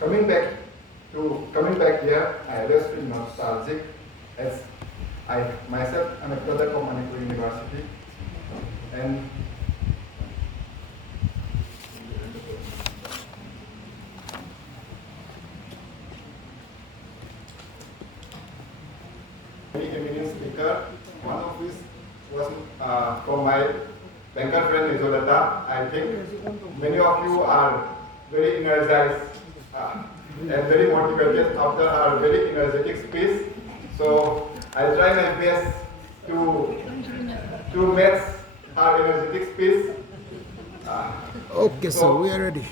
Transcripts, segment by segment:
coming back here, I just feel nostalgic as I myself am a product of Manipur University, and many eminent speaker, one of which was from my banker friend Priyobrata. I think many of you are very energized and very motivated after our very energetic speech. So I'll try my best to match our energetic speech. Okay, so we are ready.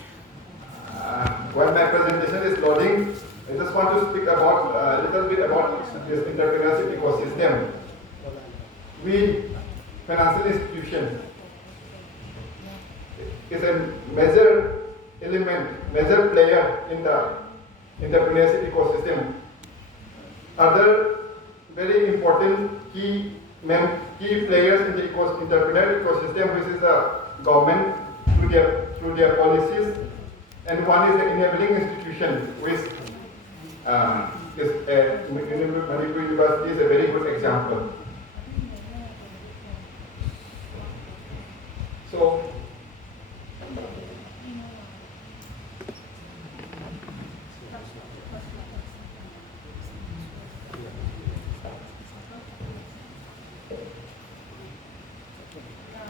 While my presentation is loading, I just want to speak about a little bit about this entrepreneurship ecosystem. We, financial institution, is a major element, major player in the entrepreneurship ecosystem. Other very important key players in the entrepreneurial ecosystem, which is the government through their policies, and one is the enabling institution, which Manipur University is a very good example.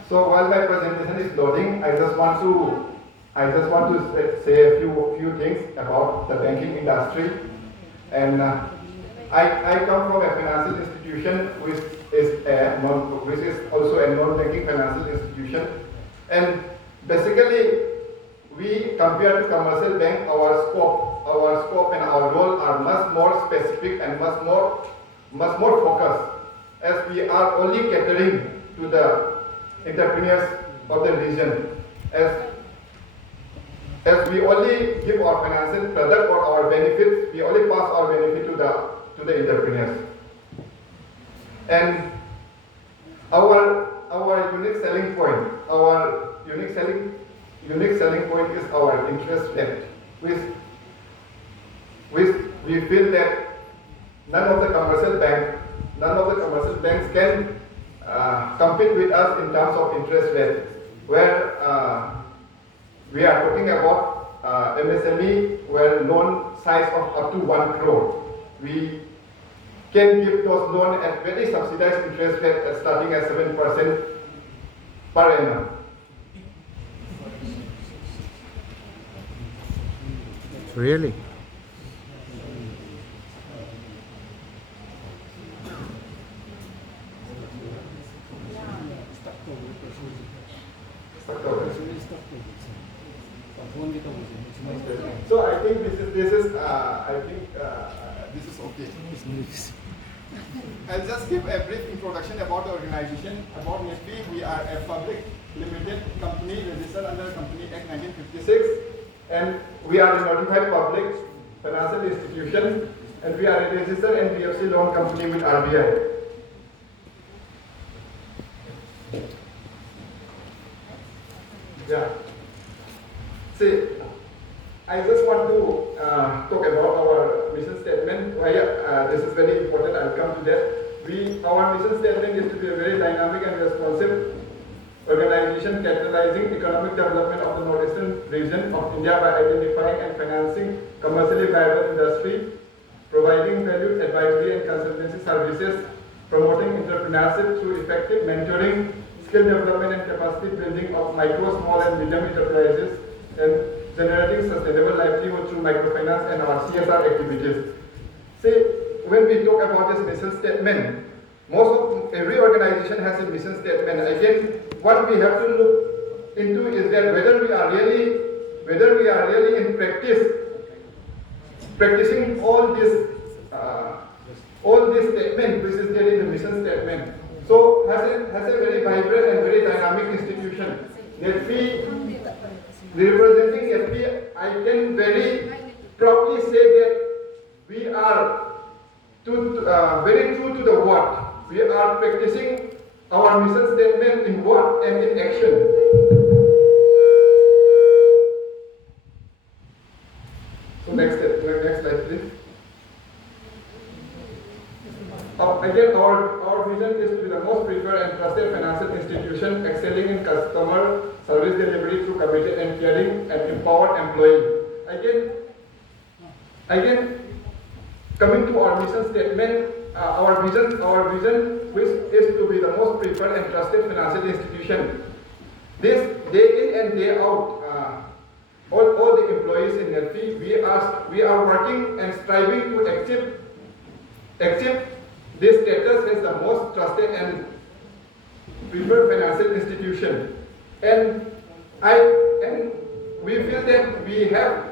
So while my presentation is loading, I just want to say a few things about the banking industry. And I come from a financial institution which is also a non-banking financial institution. And basically, we compare to commercial bank, our scope and our role are much more specific and much more focused, as we are only catering to the entrepreneurs of the region, as we only give our financial product or our benefits, we only pass our benefit to the entrepreneurs. And our unique selling point, is our interest rate, which we feel that none of the commercial banks can compete with us in terms of interest rate, where we are talking about MSME, where loan size of up to 1 crore. We can give those loans at very subsidized interest rate starting at 7% per annum. Really? So I think this is okay. I'll just give a brief introduction about the organization. About NEDFi, we are a public limited company registered under Company Act 1956, and we are a notified public financial institution, and we are a registered NBFC loan company with RBI. Yeah. See, I just want to talk about our mission statement. This is very important. I'll come to that. Our mission statement is to be a very dynamic and responsive organization catalyzing economic development of the northeastern region of India by identifying and financing commercially viable industry, providing valued advisory and consultancy services, promoting entrepreneurship through effective mentoring, skill development and capacity building of micro, small and medium enterprises, and generating sustainable livelihood through microfinance and our CSR activities. See, when we talk about this mission statement, every organization has a mission statement. Again, what we have to look into is that whether we are really in practicing all this statement which is there in the mission statement. So has a very vibrant and very dynamic institution. NEDFi, representing NEDFi, I can very proudly say that we are very true to the word. We are practicing our mission statement in word and in action. So next institution excelling in customer service delivery through committed and caring and empowered employee. Again, coming to our mission statement, our vision which is to be the most preferred and trusted financial institution. This day in and day out, all the employees in NEDFi, we are working and striving to achieve this status as the most trusted and preferred financial institution. And we feel that we have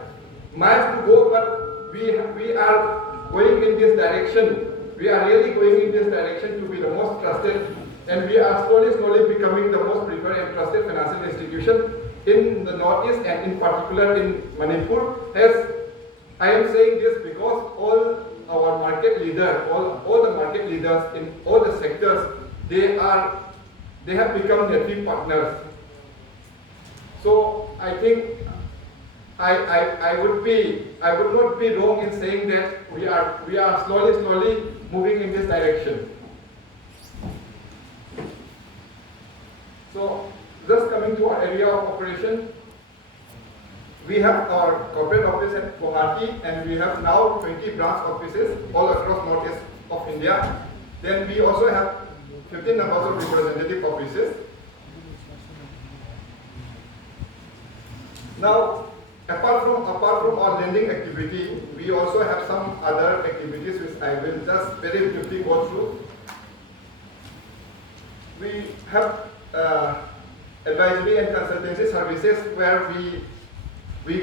miles to go, but we are going in this direction. We are really going in this direction to be the most trusted, and we are slowly becoming the most preferred and trusted financial institution in the Northeast and in particular in Manipur. As I am saying this because all our market leaders, all the market leaders in all the sectors, they have become NEDFi partners. So I think I would not be wrong in saying that we are slowly moving in this direction. So just coming to our area of operation, we have our corporate office at Guwahati, and we have now 20 branch offices all across northeast of India. Then we also have 15 numbers of representative offices. Now, apart from our lending activity, we also have some other activities which I will just very briefly go through. We have advisory and consultancy services where we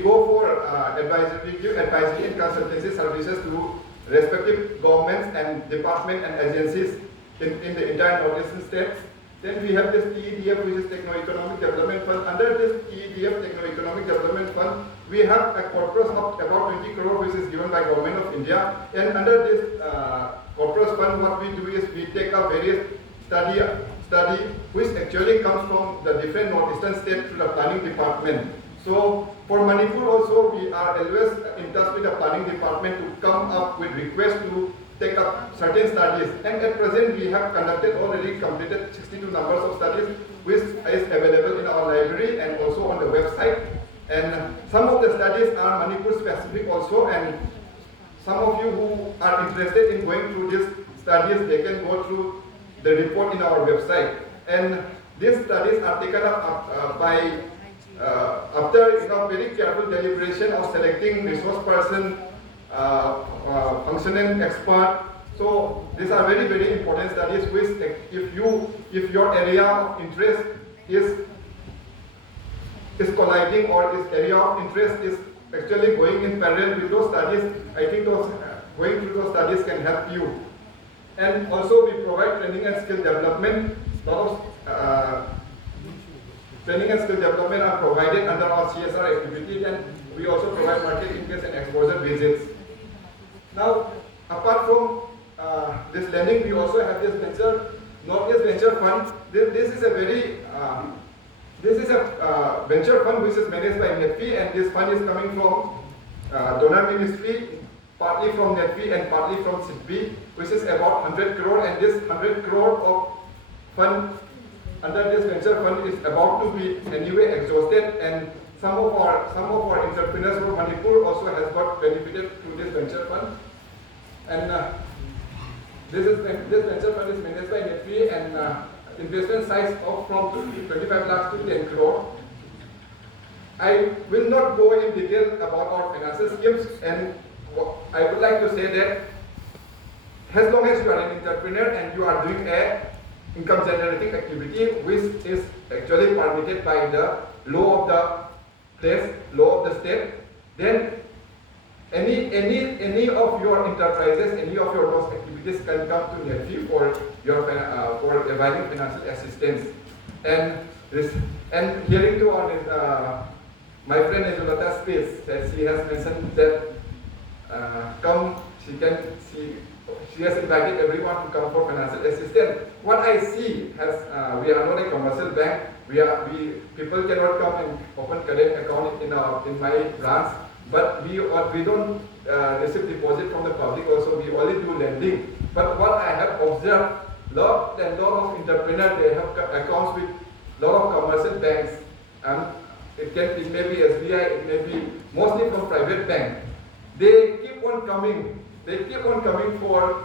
go for give advisory and consultancy services to respective governments and departments and agencies in the entire northeastern states. Then we have this TEDF, which is Techno-Economic Development Fund. Under this TEDF, Techno-Economic Development Fund, we have a corpus of about 20 crore which is given by Government of India. And under this corpus fund, what we do is we take up various study which actually comes from the different northeastern states to the planning department. So for Manipur also, we are always in touch with the planning department to come up with requests to take up certain studies. And at present, we have already completed 62 numbers of studies, which is available in our library and also on the website. And some of the studies are Manipur specific also, and some of you who are interested in going through these studies, they can go through the report in our website. And these studies are taken up by after very careful deliberation of selecting resource person, functional expert. So these are very important studies which, if your area of interest is colliding, or this area of interest is actually going in parallel with those studies, I think going through those studies can help you. And also we provide training and skill development. A lot of training and skill development are provided under our CSR activity, and we also provide market interest and exposure visits. Now, apart from this lending, we also have this Northeast Venture Fund. This is a venture fund which is managed by NEDFi, and this fund is coming from donor ministry, partly from NEDFi and partly from SIDBI, which is about 100 crore, and this 100 crore of fund under this venture fund is about to be anyway exhausted, and some of our entrepreneurs from Manipur also has got benefited through this venture fund. And this venture fund is managed by NEDFi, and investment size of from 25 lakhs to 10 crore. I will not go in detail about our financial schemes, and I would like to say that as long as you are an entrepreneur and you are doing a income generating activity which is actually permitted by the law of the place, law of the state, then any of your enterprises, any of your those activities can come to NEDFi for providing financial assistance. And hearing to our my friend Priyobrata speech, that she has mentioned that she has invited everyone to come for financial assistance. What I see as we are not a commercial bank. People cannot come and open current account in my branch. But we don't receive deposit from the public also. We only do lending. But what I have observed, lot of entrepreneurs, they have accounts with lot of commercial banks, and it may be SBI, it may be mostly from private bank. They keep on coming. They keep on coming for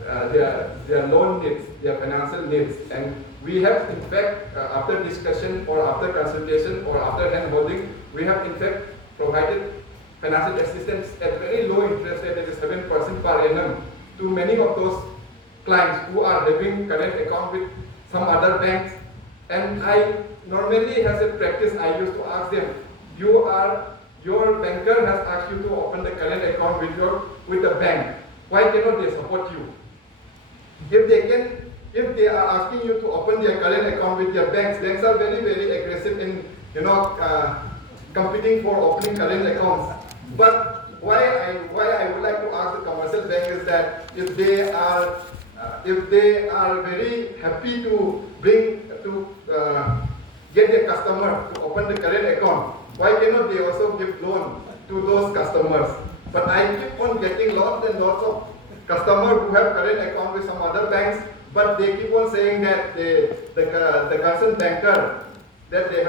their loan needs, their financial needs, and we have in fact after discussion or after consultation or after hand holding, we have in fact provided financial assistance at very low interest rate, that is 7% per annum, to many of those clients who are having current account with some other banks. And I normally, as a practice, I used to ask them, your banker has asked you to open the current account with the bank. Why cannot they support you? If they are asking you to open their current account with their banks are very, very aggressive in competing for opening current accounts. But why I would like to ask the commercial bank is that if they are very happy to get their customer to open the current account, why cannot they also give loan to those customers? But I keep on getting lots and lots of customers who have current account with some other banks, but they keep on saying that the concerned banker that they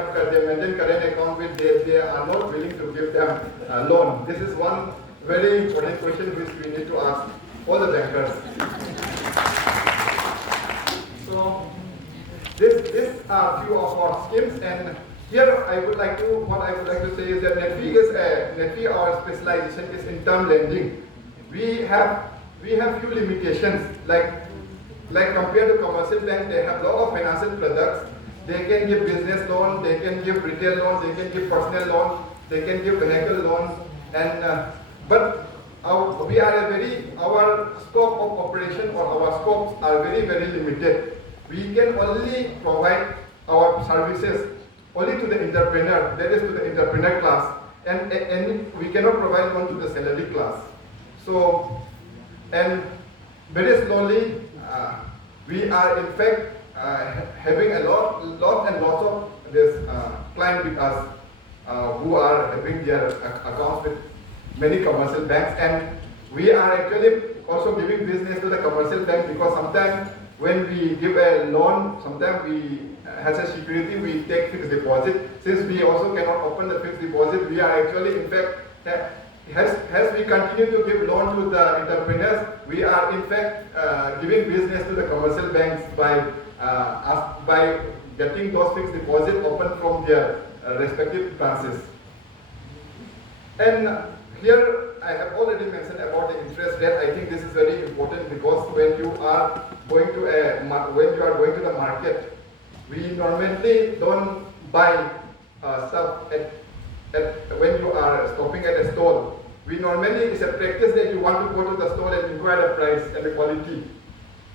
maintain current account with, they are not willing to give them a loan. This is one very important question which we need to ask all the bankers. So these are few of our schemes, and here what I would like to say is that NEDFi, our specialization is in term lending. We have few limitations, like compared to commercial bank, they have a lot of financial products. They can give business loan, they can give retail loan, they can give personal loan, they can give vehicle loan, and but our scope of operation or our scopes are very, very limited. We can only provide our services only to the entrepreneur, that is to the entrepreneur class, and we cannot provide one to the salary class. So, and very slowly, we are in fact having a lot and lots of this client with us who are having their accounts with many commercial banks, and we are actually also giving business to the commercial bank, because sometimes when we give a loan, sometimes we as a security we take fixed deposit. Since we also cannot open the fixed deposit, we are actually in fact as we continue to give loan to the entrepreneurs, we are in fact giving business to the commercial banks by getting those fixed deposits open from their respective branches. And here I have already mentioned about the interest rate. I think this is very important, because when you are going to the market, we normally don't buy stuff when you are stopping at a store. We normally, it's a practice that you want to go to the store and inquire the price and the quality.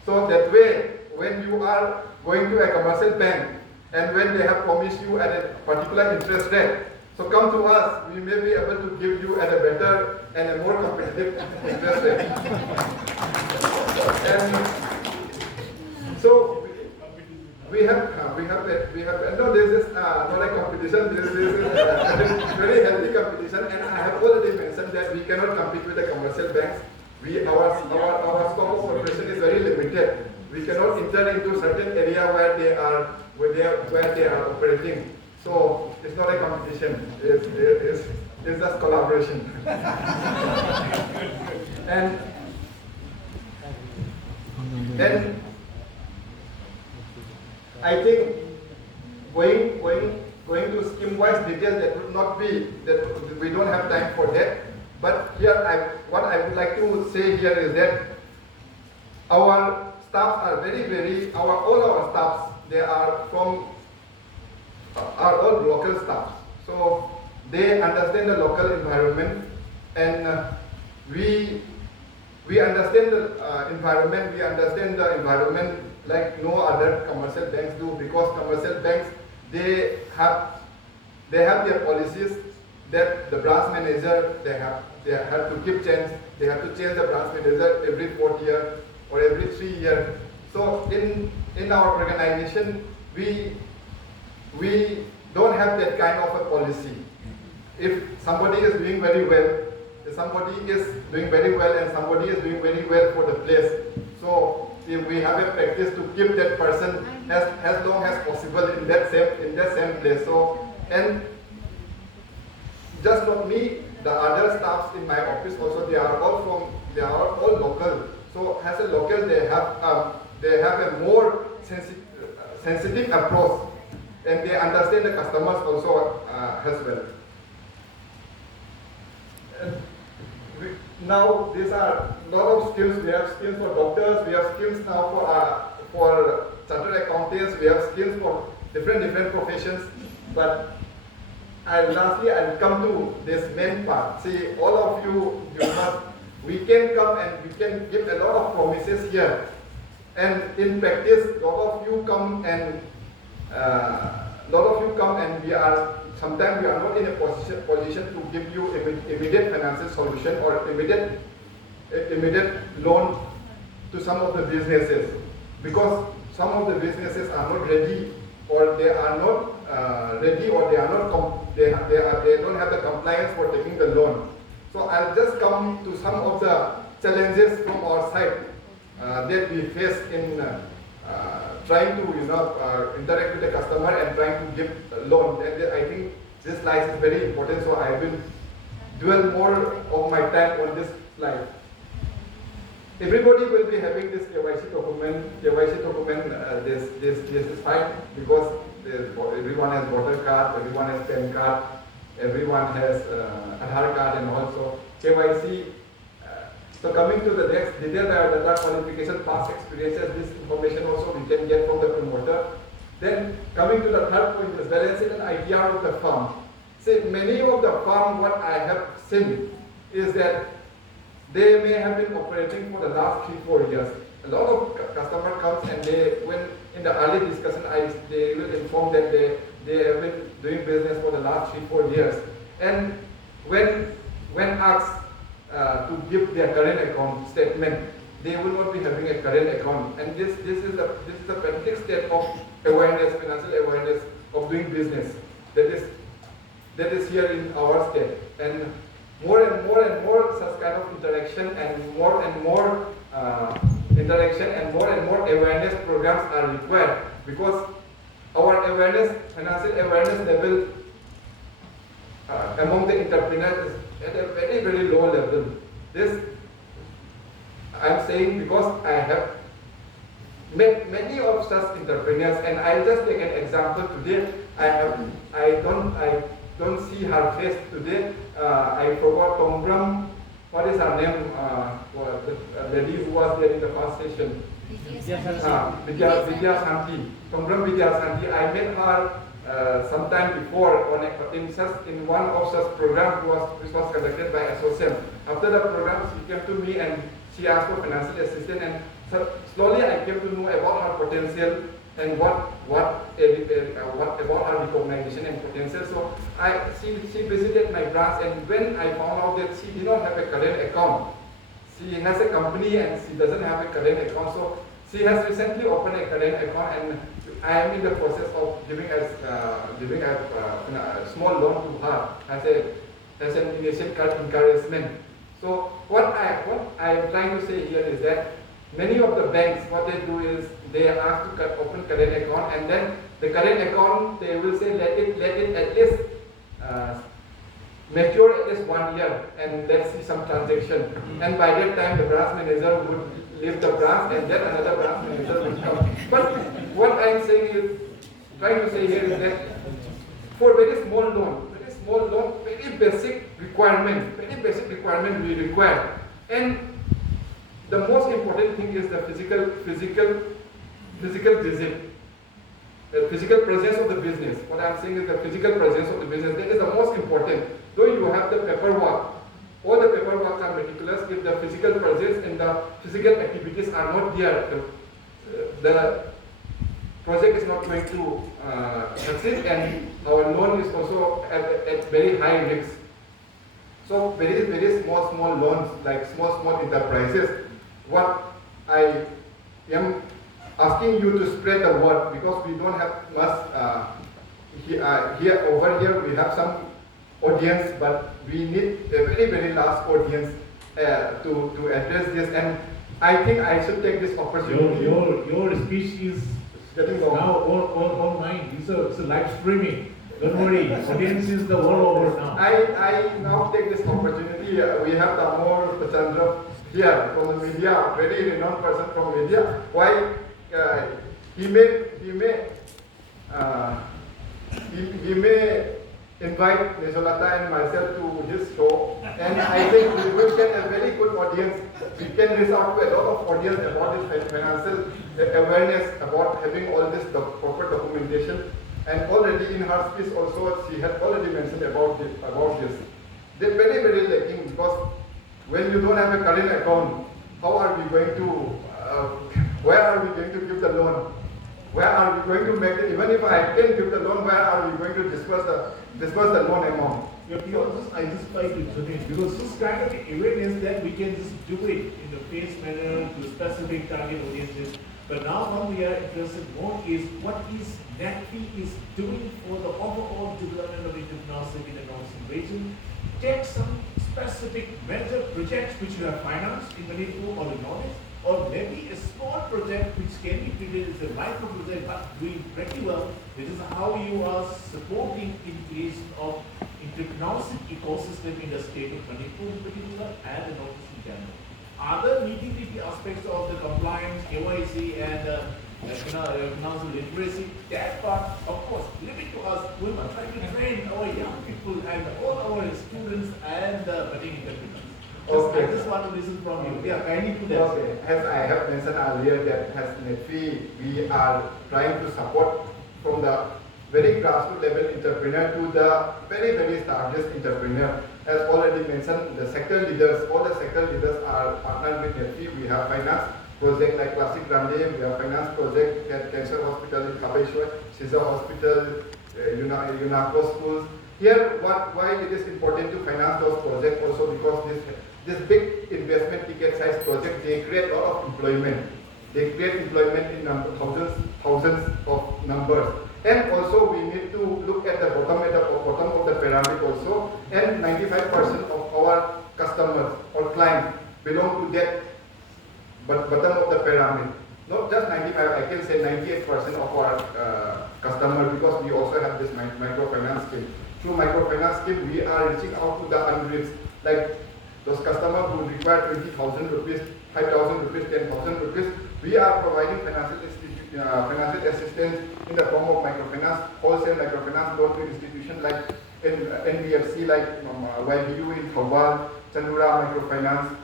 So that way, when you are going to a commercial bank and when they have promised you at a particular interest rate, so come to us, we may be able to give you at a better and a more competitive interest rate. And so we have no, this is not a competition, this is a very healthy competition, and I have already mentioned that we cannot compete with the commercial banks. Our scope of operation is very limited. We cannot enter into certain area where they are operating. So it's not a competition, it's just collaboration. and I think going to scheme-wise details, that would not be, that we don't have time for that. But here, what I would like to say here is that our staff are all our staffs, they are all local staff. So they understand the local environment, and we understand the environment. We understand the environment like no other commercial banks do, because commercial banks, they have their policies that the branch manager, they have to keep change. They have to change the branch manager every 4th year or every 3 years. So in our organization, we don't have that kind of a policy. If somebody is doing very well, and somebody is doing very well for the place, so we have a practice to keep that person as long as possible in that same place. So, and just not me, the other staffs in my office also, they are all local. So as a local, they have a more sensitive approach, and they understand the customers also as well. Now these are a lot of skills. We have skills for doctors. We have skills now for chartered accountants. We have skills for different professions. But lastly, I'll come to this main part. See, all of you must. We can come and we can give a lot of promises here, and in practice, a lot of you come and sometimes we are not in a position to give you immediate financial solution or immediate loan to some of the businesses, because some of the businesses are not ready, or they are not ready, or they don't have the compliance for taking the loan. So I'll just come to some of the challenges from our side that we face in trying to interact with the customer and trying to give a loan. And I think this slide is very important, so I will dwell more of my time on this slide. Everybody will be having this KYC document. This is fine, because everyone has voter card, everyone has PAN card, everyone has Aadhaar card, and also KYC. So coming to the next, detailed data qualification, past experiences, this information also we can get from the promoter. Then coming to the third point is balancing an ITR of the firm. See, many of the firm, what I have seen is that they may have been operating for the last 3-4 years. A lot of customer comes and when in the early discussion, they will inform that they have been doing business for the last 3-4 years. And when asked to give their current account statement, they will not be having a current account. And this is a practical step of awareness, financial awareness of doing business. That is here in our state. And more and more such kind of interaction, and more and more awareness programs are required, because our financial awareness level among the entrepreneurs is at a very low level. This I'm saying because I have met many of such entrepreneurs, and I'll just take an example today. I don't see her face today. I forgot Tombram. What is her name? The lady who was there in the first session. Vidya Santi. Tombram Vidya Santi. I met her sometime before in one of such programs which was conducted by Association. After the program, she came to me and she asked for financial assistance, and so slowly I came to know about her potential and what about her recognition and potential. So she visited my branch, and when I found out that she did not have a current account, she has a company and she doesn't have a current account. So she has recently opened a current account, and I am in the process of giving a small loan to her as an initial encouragement. So what I am trying to say here is that many of the banks, what they do is they are asked to open current account, and then the current account, they will say let it at least mature at least 1 year, and let's see some transaction. And by that time, the branch manager would leave the branch, and then another branch manager will come. But what I am trying to say here is that for very small loan, very basic requirement we require. And the most important thing is the physical visit, the physical presence of the business. What I'm saying is the physical presence of the business. That is the most important. Though you have the paperwork, all the paperwork are meticulous. If the physical presence and the physical activities are not there, the project is not going to succeed, and our loan is also at very high risk. So very small loans, like small enterprises. What I am asking you to spread the word, because we don't have much over here we have some audience, but we need a very large audience to address this. And I think I should take this opportunity. Your speech is Getting long. now online. It's a live streaming. Don't worry, audience is the world over now. I now take this opportunity. We have Damor Pachandra here from the media, very renowned person from media. Why he may invite Nesolata and myself to his show, and I think we will get a very good audience. We can reach out to a lot of audience about this financial awareness, about having all this proper documentation. And already in her speech also, she had already mentioned about this. They're very, very lacking because when you don't have a current account, how are we going to, where are we going to give the loan? Where are we going to make it? Even if I can give the loan, where are we going to disperse the loan amount? I just like to donate because this kind of awareness that we can just do it in the phased manner to specific target audiences. But now what we are interested more is what is NEDFi is doing for the overall development of entrepreneurship in the North region. Take some specific major projects which you have financed in Manipur or the Northeast, or maybe a small project which can be treated as a micro project but doing pretty well. This is how you are supporting in case of entrepreneurship ecosystem in the state of Manipur in particular and the Northeast in general. Other nitty-gritty aspects of the compliance, KYC, and financial literacy, that part, of course, leave it to us. We are trying to train our young people and all our students and budding entrepreneurs. Okay. I just want to listen from you. Yeah, kindly to that. Okay. As I have mentioned earlier, that as NEDFi, we are trying to support from the very grassroots level entrepreneur to the very, very established entrepreneur. As already mentioned, the sector leaders, all the sector leaders are partnered with NEDFi. We have finance project like Classic Grande, we have finance project at Cancer Hospital in Kabeshwar, Caesar Hospital, UNACO schools. Here, why it is important to finance those projects also because this big investment ticket size project, they create a lot of employment. They create employment in thousands of numbers. And also we need to look at the bottom of the pyramid also. And 95% of our customers or clients belong to that bottom of the pyramid. Not just 95, I can say 98% of our customers because we also have this microfinance scheme. Through microfinance scheme, we are reaching out to the unreached, like those customers who require 20,000 rupees, 5,000 rupees, 10,000 rupees. We are providing financial assistance in the form of microfinance, wholesale microfinance loan to institutions like NBFC, like YBU in Thawal, Chandura Microfinance.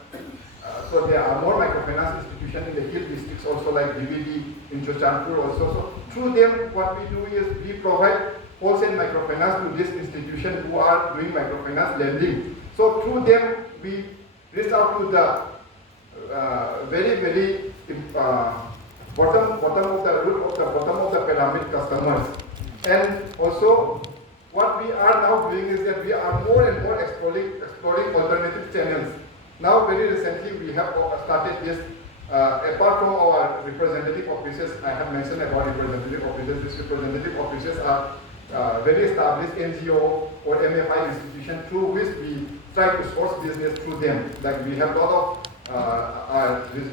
So there are more microfinance institutions in the hill districts also like DVD in Chochanpur also. So through them, what we do is we provide wholesale microfinance to this institution who are doing microfinance lending. So through them, we reach out to the very bottom of the pyramid customers. And also, what we are now doing is that we are more and more exploring alternative channels. Now, very recently, we have started this. Apart from our representative offices, I have mentioned about representative offices. These representative offices are very established NGO or MFI institution through which we try to source business through them. Like we have a lot of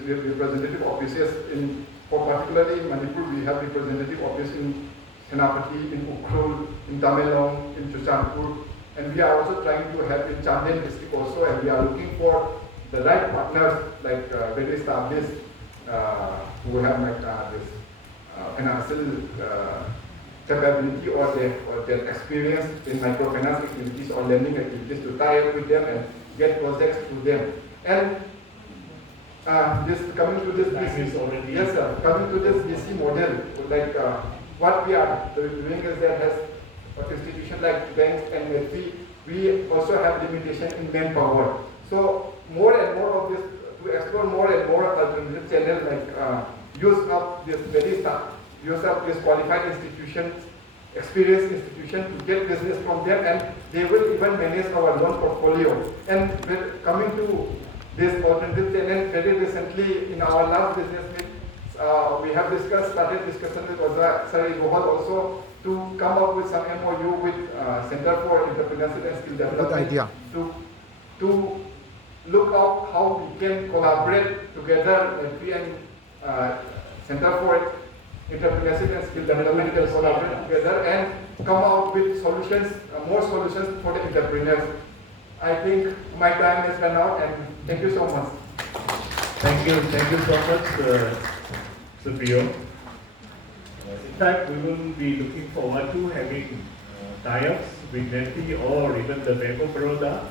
representative offices particularly in Manipur, we have representative office in Senapati, in Ukhrul, in Tamenglong, in Chochanpur, and we are also trying to have in Chandel district also, and we are looking for the right partners like very established who have this financial capability or their experience in microfinance activities or lending activities to tie up with them and get projects through them. And coming to this DC, yes sir, coming to this DC model, like what we are doing is that as an institution like banks and NEDFi, we also have limitation in manpower. So more and more of this, to explore more and more alternative channels like use up this qualified institutions, experienced institution to get business from them, and they will even manage our loan portfolio. And coming to this alternative channel, very recently in our last business meet, we have started discussion with Sir Gohal also to come up with some MOU with Center for Entrepreneurship and Skill Development. Good idea. To look out how we can collaborate together and we and Center for Entrepreneurship and Skill Development can collaborate together and come out with solutions, more solutions for the entrepreneurs. I think my time has run out, and thank you so much. Thank you so much, Mr. Priyo. In fact, we will be looking forward to having tie-ups with NEDFi or even the Bank of Baroda